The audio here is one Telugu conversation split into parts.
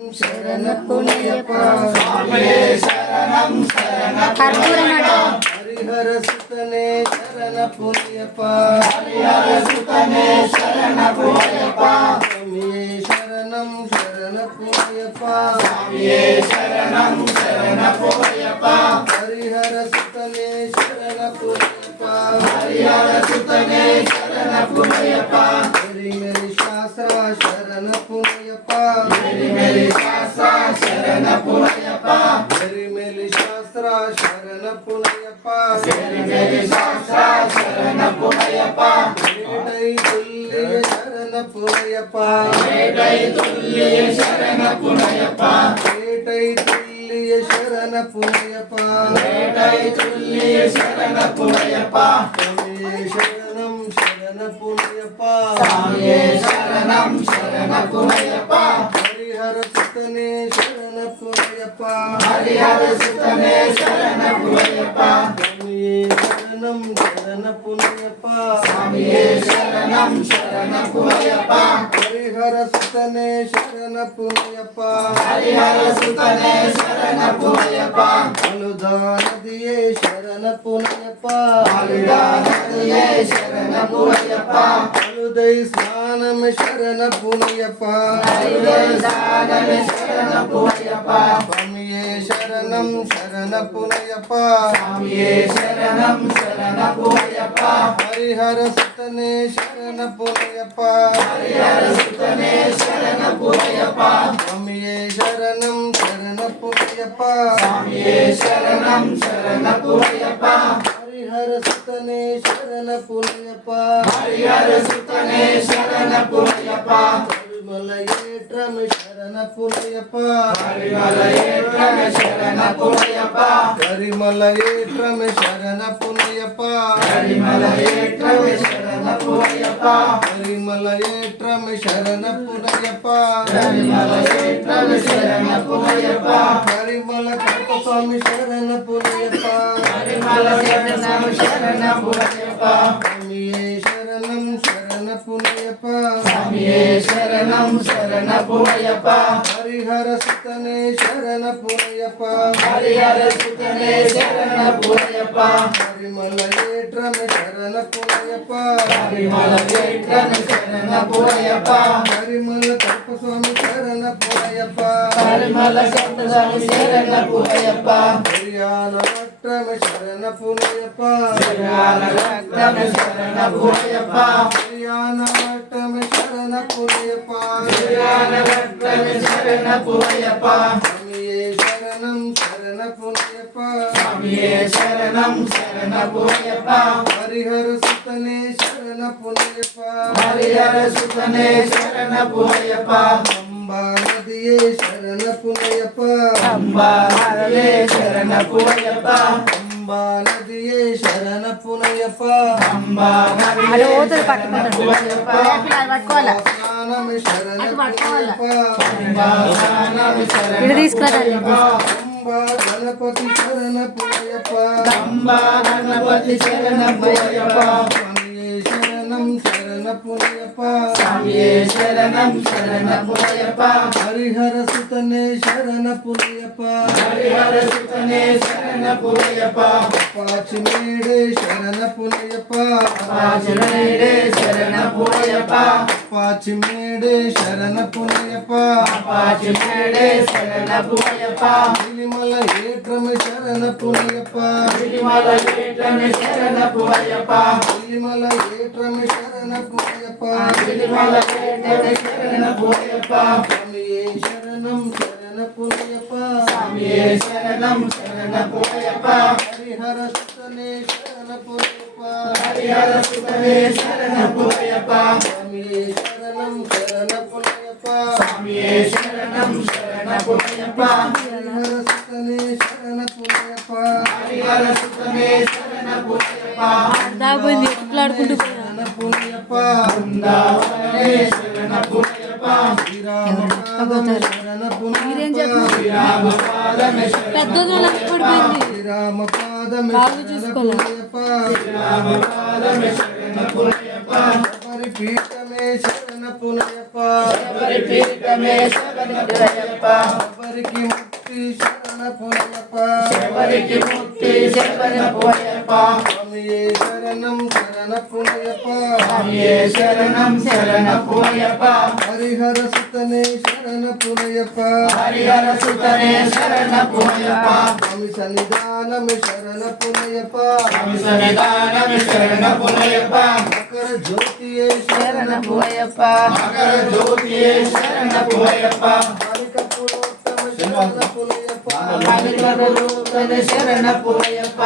శరణ పుణ్యప్ప స్వామియే శరణం శరణప్ప హరిహర సుతనే శరణ పుణ్యప్ప హరిహర సుతనే శరణ పుణ్యప్ప స్వామియే శరణం శరణ పుణ్యప్ప స్వామియే శరణం శరణ పుణ్యప్ప హరిహర సుతనే శరణ పుణ్యప్ప హరిహర సుతనే శరణ పుణ్యప్ప హరి మేరి శాస్త్ర శరణ పుణ్యప్ప मेरी शास्त्रा शरण पुण्यप्पा मेरी शास्त्रा शरण पुण्यप्पा मेरी शास्त्रा शरण पुण्यप्पा मेडै तुल्य शरण पुण्यप्पा मेडै तुल्य शरण पुण्यप्पा मेडै तुल्य शरण पुण्यप्पा मेडै तुल्य शरण पुण्यप्पा शरणं शरण पुण्यप्पा स्वामी शरणं शरण पुण्यप्पा हरिहर सुतने शरण पुण्यप्प हरिहर सुतने शरण पुण्यप्प स्वामिये शरणं शरण पुण्यप्प स्वामिये शरणं शरण पुण्यप्प हरिहर सुतने शरण पुण्यप्प हरिहर सुतने शरण पुण्यप्प अनुदान दिए शरण पुण्यप्प अनुदान दिए शरण पुण्यप्प अनुदय स्नानम शरण पुण्यप्प स्वामिये शरणं शरण पुण्यप्प स्वामिये शरणं शरण पुण्यप्प हरिहर सुतने शरण पुण्यप्प हरिहर सुतने शरण पुण्यप्प स्वामिये शरणं शरण पुण्यप्प स्वामिये शरणं शरण पुण्यप्प हरिहर सुतने शरण पुण्यप्प हरिहर सुतने शरण पुण्यप्प मलयेत्रम शरण पुण्यप्प हरिमलयेत्रम शरण पुण्यप्प हरिमलयेत्रम शरण पुण्यप्प हरिमलयेत्रम शरण पुण्यप्प हरिमलयेत्रम शरण पुण्यप्प हरिमलयेत्रम शरण पुण्यप्प हरिमल स्वामी शरण पुण्यप्प हरिमल शरण पुण्यप्प स्वामिये शरणं शरण पुण्यप्प स्वामिये शरणं शरण पुण्यप्प हरिहर सुतने शरण पुण्यप्प हरिहर सुतने शरण पुण्यप्प हरिमलयेत्रम शरण पुण्यप्प हरिमलयेत्रम शरण पुण्यप्प हरिमल स्वामी शरण पुण्यप्प हरिमल स्वामी शरण पुण्यप्प हरियाणवट्टम शरण पुण्यप्प हरियाणवट्टम शरण पुण्यप्प हरियाणवट्टम शरण पुण्यप्प हरियाणवट्टम शरण पुण्यप्प स्वामिये शरणं शरण पुण्यप्प स्वामिये शरणं शरण पुण्यप्प हरिहर सुतने शरण पुण्यप्प हरिहर सुतने शरण पुण्यप्प अंबा नदिये शरण पुण्यप्प अंबा नदिये शरण पुण्यप्प अंबा नदिये शरण पुण्यप्प अंबा नदिये शरण पुण्यप्प स्नानम शरण पुण्यप्प अंबा स्नानम शरण पुण्यप्प अंबा गणपति शरण पुण्यप्प अंबा गणपति शरण पुण्यप्प स्वामिये शरणं शरण पुण्यप्प स्वामिये शरणं शरण पुण्यप्प हरिहर सुतने शरण पुण्यप्प हरिहर सुतने शरण पुण्यप्प पाचमेडे शरण पुण्यप्प पाचमेडे शरण पुण्यप्प पाचमेडे शरण पुण्यप्प पाचमेडे शरण पुण्यप्प गिरिमलयेत्रम शरण पुण्यप्प गिरिमलयेत्रम शरण पुण्यप्प गिरिमलयेत्रम शरण पुण्यप्प गिरिमलयेत्रम शरण पुण्यप्प स्वामिये शरणं शरण पुण्यप्प स्वामिये शरणं शरण पुण्यप्प हरिहर सुतने शरण पुण्यप्प हरिहर सुतने शरण पुण्यप्प स्वामिये शरणं शरण पुण्यप्प स्वामिये शरणं शरण पुण्यप्प हरिहर सुतने शरण पुण्यप्प हरिहर सुतने शरण पुण्यप्प దాబోయింది ఎట్లాడుకుంటూ शरण पुण्यप्प वृंदावने शरण पुण्यप्प శ్రీరామపాదం శరణ పుణ్యప్ಪ శ్రీరామపాదం పెద్దగా పడిపోయింది శ్రీరామపాదం బాగా చూసుకోవాలి శ్రీరామపాదం శరణ పుణ్యప్ಪ పరిపీఠమే శరణ పుణ్యప్ಪ పరిపీఠమే శరణ పుణ్యప్ಪ శబరికి ముక్తి శరణపునయప్ప శబరికి ముక్తి శరణపునయప్ప స్వామియే శరణం శరణపునయప్ప స్వామియే శరణం శరణపునయప్ప హరిహర సుతనే శరణపునయప్ప హరిహర సుతనే శరణపునయప్ప స్వామి సన్నిధానమే శరణపునయప్ప స్వామి సన్నిధానమే శరణపునయప్ప మకర జ్యోతియే శరణపునయప్ప మకర జ్యోతియే శరణపునయప్ప హరికపురోత్తమ శరణపునయప్ప హరికపురోత్తమ శరణపునయప్ప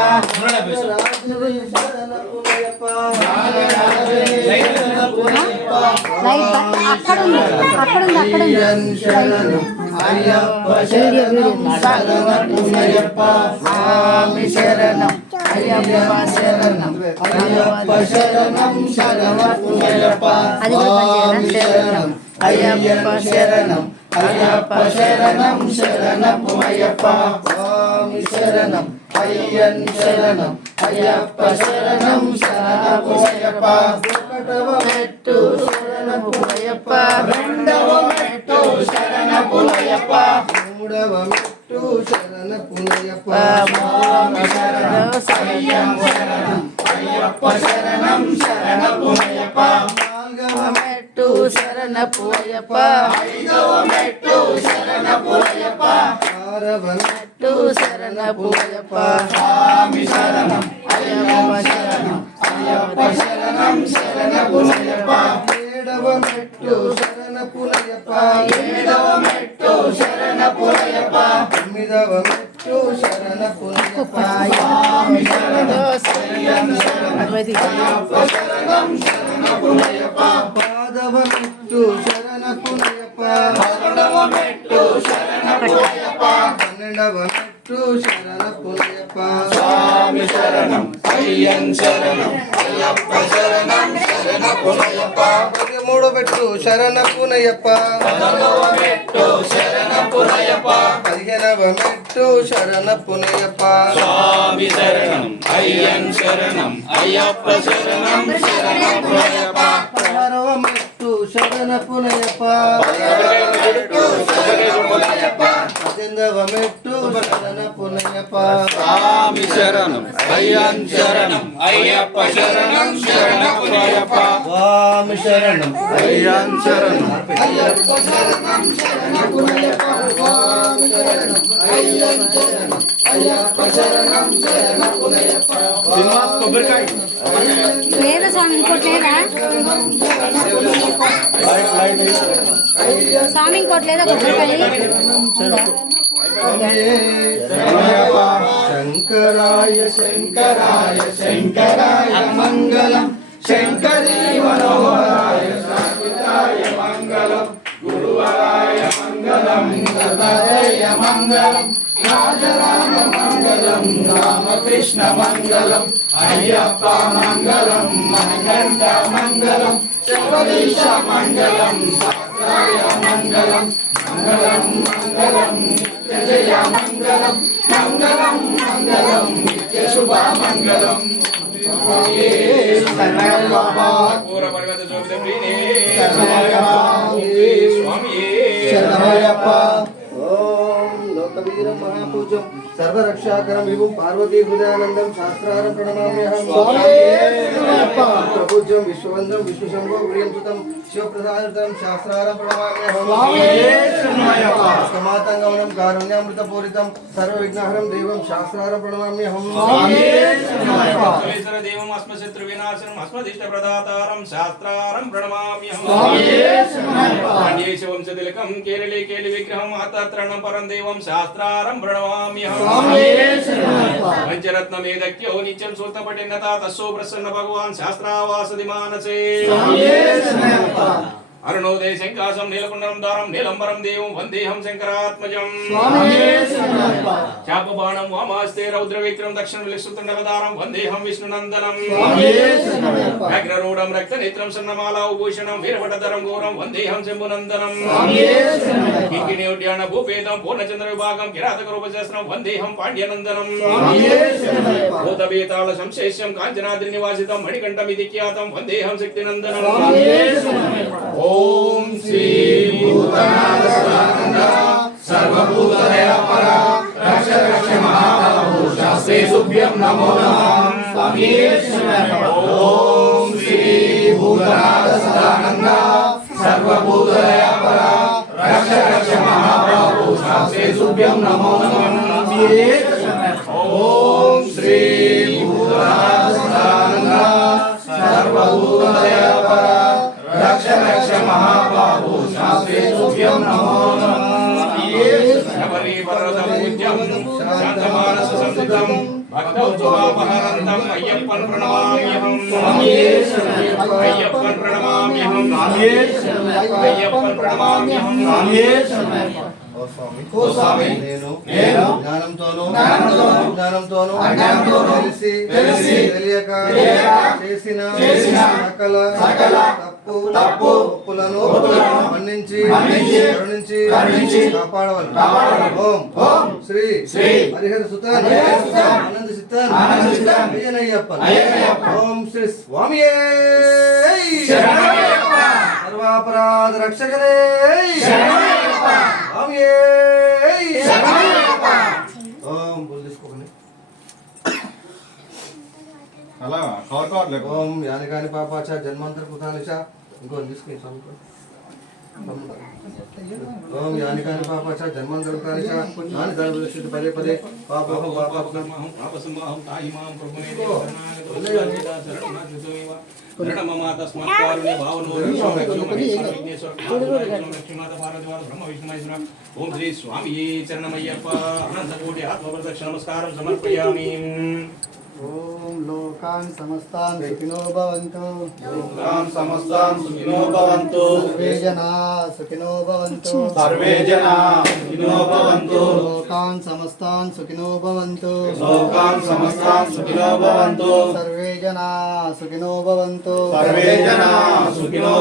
రాజరాజే శరణపునయప్ప లైట్ అక్కడ ఉంది అయ్యన్ శరణం అయ్యప్ప శరణం శరణపునయప్ప స్వామి శరణం అయ్యప్ప శరణం అయ్యప్ప శరణం శరణపునయప్ప అది కూడా స్వామి శరణం అయ్యప్ప శరణం అయ్యప్ప శరణం శరణపునయప్ప స్వామి శరణం అయ్యన్ శరణం అయ్యప్ప శరణం శరణపునయప్ప ఒకటవ మెట్టు శరణపునయప్ప రెండవ మెట్టు శరణపునయప్ప మూడవ మెట్టు శరణపునయప్ప స్వామి శరణం సయ్యం శరణం అయ్యప్ప శరణం శరణపునయప్ప నాలుగవ మెట్టు శరణపునయప్ప ఐదవ మెట్టు శరణపునయప్ప ఆరవ మెట్టు శరణపునయప్ప స్వామి శరణం అయ్యప్ప శరణం అయ్యప్ప శరణం శరణపునయప్ప ఏడవ మెట్టు శరణపునయప్ప ఏడవ మెట్టు శరణపునయప్ప తొమ్మిదవ మెట్టు శరణపునయప్ప స్వామి శరణం సయ్యం శరణం అయ్యప్ప శరణం శరణపునయప్ప పాదవ మెట్టు శరణపునయప్ప పదకొండవ మెట్టు శరణపునయప్ప పన్నెండవ మెట్టు శరణపునయప్ప స్వామి శరణం అయ్యన్ శరణం అయ్యప్ప శరణం శరణపునయప్ప 13 మెట్టు శరణపునయప్ప 14వ మెట్టు శరణపునయప్ప 15వ మెట్టు శరణపునయప్ప స్వామి శరణం అయ్యన్ శరణం అయ్యప్ప శరణం శరణపునయప్ప 16వ మెట్టు శరణపునయప్ప 18వ మెట్టు శరణపునయప్ప స్వామి శరణం అయ్యన్ శరణం అయ్యప్ప శరణం శరణపునయప్ప స్వామి శరణం అయ్యన్ శరణం అయ్యప్ప శరణం శరణపునయప్ప స్వామి శరణం అయ్యన్ శరణం అయ్యప్ప శరణం శరణపునయప్ప శ్రీనివాస్ కొబ్బరికాయ లేదా స్వామి ఇంకోటి లేదా స్వామి ఇంకోటి లేదా కొబ్బరికాయ శంకరాయ శంకరాయ శంకరాయ మంగళం శంకరీ మనోహరాయ శాశ్వతాయ మంగళం గురువరాయ మంగళం గదాయ మంగళం రాజరామ మంగళం రామకృష్ణ మంగళం అయ్యప్ప మంగళం మణికంఠ మంగళం శబరీష మంగళం శాస్త్రాయ మంగళం మంగళం మంగళం నిత్య జయ మంగళం మంగళం మంగళం నిత్య శుభ మంగళం శరణమయ్యప్ప ఓం లోకవీర మహాపూజం సర్వరక్షాకరం విభుం పార్వతీ హృదయానందం శాస్త్రారం ప్రణమామ్యహం ప్రపూజ్యం విశ్వవందం విష్ణుశంభో ప్రియంసుతం శివప్రసాదం శాస్త్రారం ప్రణమామ్యహం సమాతంగమనం కారుణ్యామృతపూరితం సర్వవిఘ్నహరం దేవం శాస్త్రారం ప్రణమామ్యహం దేవం అస్మశత్రు వినాశనం అస్మదిష్ట ప్రదాతారం శాస్త్రారం ప్రణమామ్యహం పాండ్యేశ వంశతిలకం కేరళే కేలి విగ్రహం ఆతాత్రణం పరం దేవం శాస్త్రారం ప్రణమామ్యహం పంచరత్నమేదక్యో నిత్యం సూతపటిన్నతా తస్సో ప్రసన్న భగవాన్ శాస్త్రావాసది మానసే అరుణోదయ శంకాసం నీలకుండలం దారం నీలంబరం దేవం వందేహం శంకరాత్మజం చాపబాణం వామాస్తే రౌద్ర విక్రమం దక్షిణ విలిస్తుతుండలదారం వందేహం విష్ణునందనం వ్యాఘ్రరూఢం రక్తనేత్రం సన్నమాలాభూషణం వీరభటధరం ఘోరం వందేహం శంభునందనం కింకిణ్యోడ్యాన భూపేతం పూర్ణచంద్ర విభాగం కిరాతక రూపశాస్త్రం వందేహం పాండ్యనందనం భూతబేతాళ సంశేష్యం కాంచనాద్రి నివాసితం మణికంఠమితి ఖ్యాతం వందేహం శక్తినందనం ఓం శ్రీ భూతనాథ నమో నమః స్వామియే శరణమయ్యప్ప ఓం శ్రీ భూతనాథ సదానంద సర్వభూతదయాపర రక్ష రక్ష మహాబాహు శాస్త్రే సుభ్యం నమో నమః స్వామియే శరణమయ్యప్ప ఓం శ్రీ భూతనాథ సదానంద సర్వభూతదయాపర రక్ష రక్ష మహాబాహు శాస్త్రే సుభ్యం నమో నమః శబరి వరద పూజ్యం శాంతమానస సంస్థితం భక్తోత్సవాపహరంతం అయ్యప్పన్ ప్రణమామ్యహం స్వామియే శరణమయ్యప్ప అయ్యప్పన్ ప్రణమామ్యహం స్వామియే శరణమయ్యప్ప అయ్యప్పన్ ప్రణమామ్యహం స్వామియే శరణమయ్యప్ప ఓ స్వామి నేను నేను జ్ఞానంతోను అజ్ఞానంతోను అజ్ఞానంతోను తెలిసి తెలియక చేసిన సకల తప్పు ఒప్పులను మన్నించి కరుణించి కాపాడవలను ఓం శ్రీ హరిహర సుతన్ ఆనంద సిద్ధన్ అయ్యనయ్యప్ప ఓం శ్రీ స్వామియే సర్వాపరాధ రక్షకనే స్వామియే ఓం పూజ తీసుకోకండి. అలా కవర్ ఓం యానికాని పాపాచ జన్మాంతర కృతానిచ ఇంకో తీసుకుని ఓం యానికాని పాపాచ జన్మాంతర కృతానిచ నాని ధర్మదృష్టి పదే పదే పాపం పాపం పాపసంభావం తాయిమాం ప్రణమమాత స్మత్కారుణ్య భావనో లక్ష్మీమాత పార్వతీమాత బ్రహ్మ విష్ణుమహేశ్వర ఓం శ్రీ స్వామియే చరణమయ్యప్ప అనంతకోటి ఆత్మప్రదక్షిణ నమస్కారం సమర్పయామి ఓం లోకాన్ సమస్తాన్ సుఖినో భవంతు లోకాన్ సమస్తాన్ సుఖినో భవంతు సర్వే జనా సుఖినో భవంతు సర్వే జనా సుఖినో భవంతు లోకాన్ సమస్తాన్ సుఖినో భవంతు లోకాన్ సమస్తాన్ సుఖినో భవంతు సర్వే జనా సుఖినో భవంతు సర్వే జనా సుఖినో